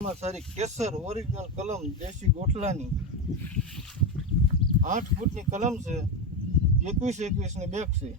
સારી કેસર ઓરિજિનલ કલમ દેશી ગોઠલાની 8 ફૂટની કલમ છે. 21 ની બેક છે.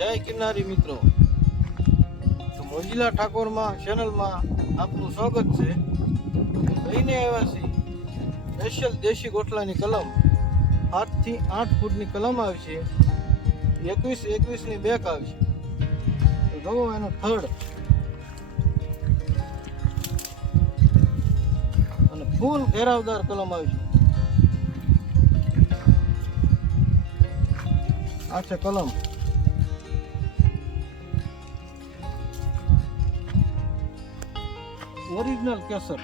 જય કિનારી મિત્રો, તો મોજીલા ઠાકોરમાં ચેનલમાં આપનું સ્વાગત છે. લઈને આવ્યા છીએ સ્પેશિયલ દેશી ગોઠલાની કલમ. 7 થી 8 ફૂટની કલમ આવશે. 21 ની બેક આવશે. તો જુઓ એનો થડ અને ફૂલ ઘેરાવદાર કલમ આવશે. આ છે કલમ. ઓરિજિનલ કેસર,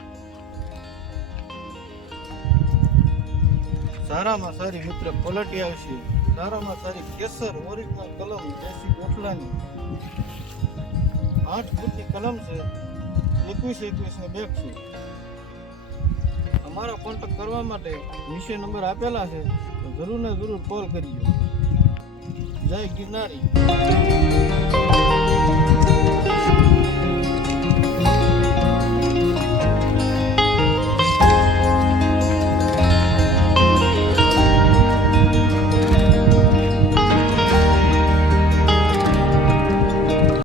સારામાં સારી મિત્ર ક્વોલિટી આવશે. સારામાં સારી કેસર ઓરિજિનલ કલમ દેશી ગોઠલાની 8 ફૂટની કલમ છે. 21 ની બેક છે. અમારો કોન્ટેક્ટ કરવા માટે નીચે નંબર આપેલા છે, તો જરૂર ને જરૂર કોલ કરજો. જય ગિરનારી.